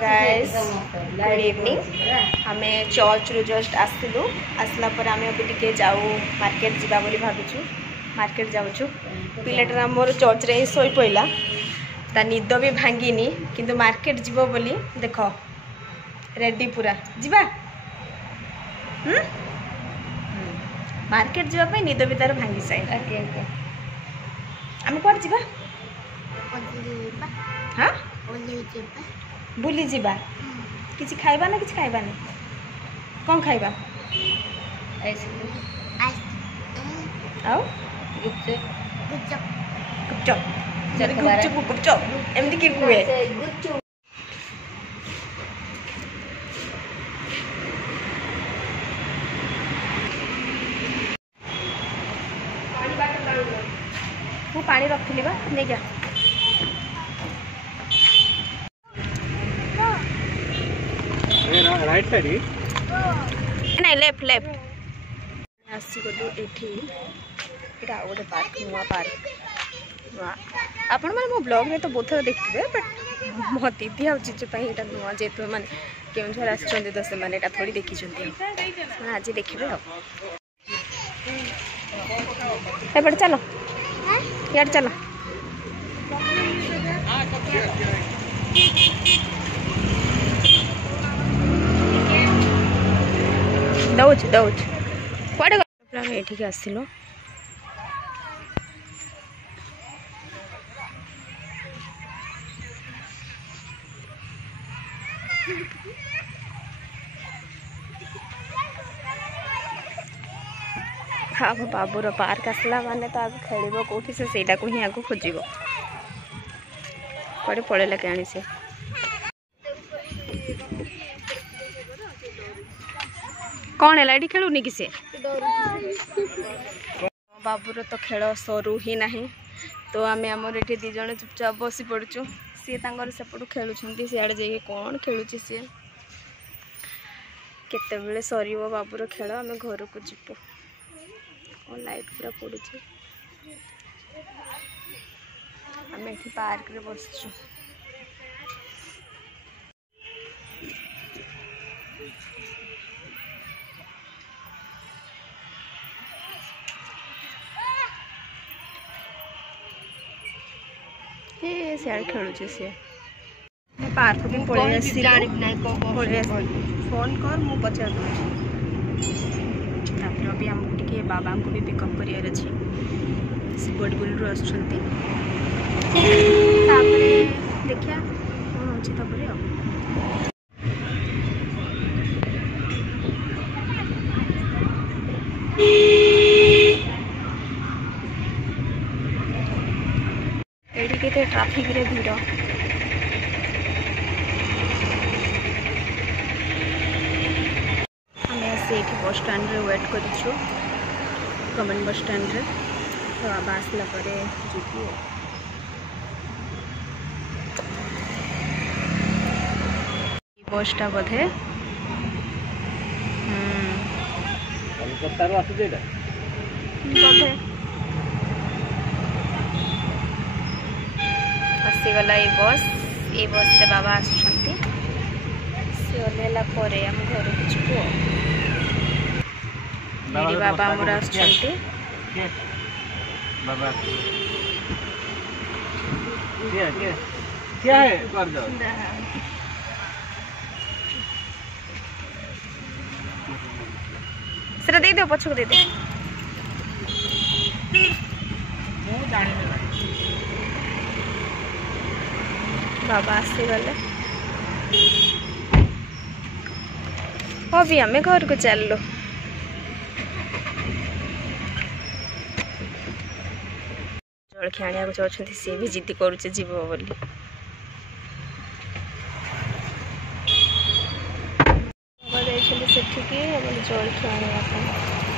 guys good evening आम church रू just आसलु आसला पर आम अभी टिके जाऊ मार्केट जावा बोली भाबुछु मार्केट जाऊँ पिलाटा मोर चर्च रे शोई पड़ा ता निद भी भांगिनी किंतु मार्केट जीव बोली देख रेडी पूरा जीवा मार्केट जावाई निद भी तार भांगी साए आम कौन जीवा हाँ बुली जीवा किसी खाइबा ना किसी खाइबा नहीं कौन खाइबा आओ गुपचुप एमती कि हुए वो पानी रखी बा नहीं क्या राइट साइड नहीं लेफ्ट लेफ्ट आसी गलु एटा गोटे पार्क नुआ पार्क नुआ आपण मैंने मो ब्लॉग में तो बहुत थोड़ा देखिए बट मो दीदी आ जीजे नुआ जेहेतु मैंने केउझर आसुँच तो से थोड़ी देखी आज देखिए एपटे चलो यार चलो दौच दौच कड़े ये आसिलु हाँ बाबूर पार्क आसला माने तो आगे खेल कौटी से ସେଇଟା को ही आगे खोज कड़े पड़ेला क्या से कौन है लाइट खेलुनी कि से बाबूर तो खेल सरू ही नहीं तो आम आमर ये दिज चुपचाप बसी पड़चु सी सेपटू खेलुंट सियाड़े जाइए कौन खेलुची सी केते सर बाबूर खेल आम घर को जीव लाइट पूरा पड़ू आम ये पार्क रे बसचु सियाड़ खेलुचे सी पार्क भी पड़े फोन कर मु पचार दूसरी अभी आमको टे बाबा को भी पिकअप कर बोडबुल आसुँच देखिया कौन अच्छी तपर ये ट्राफिक रे भीड़ आम से बस स्टैंड रे वेट करूँ गवर्नमेंट बस स्टैंड रे तो अब आसला जीवु बसटा बोधे बोधे आसीगला ये बस से बाबा आसुँच सी ओह्लैला आम घर को जीवु बाबा आमर आसुँच सेटा दे दो पछक दे दे बाबा आसीगले अभी आम घर को चलु जलखी आने को चाहते सी भी जिद्दी करुचे जीव बोली बाबा जाइछले सेठिकी जलखी आने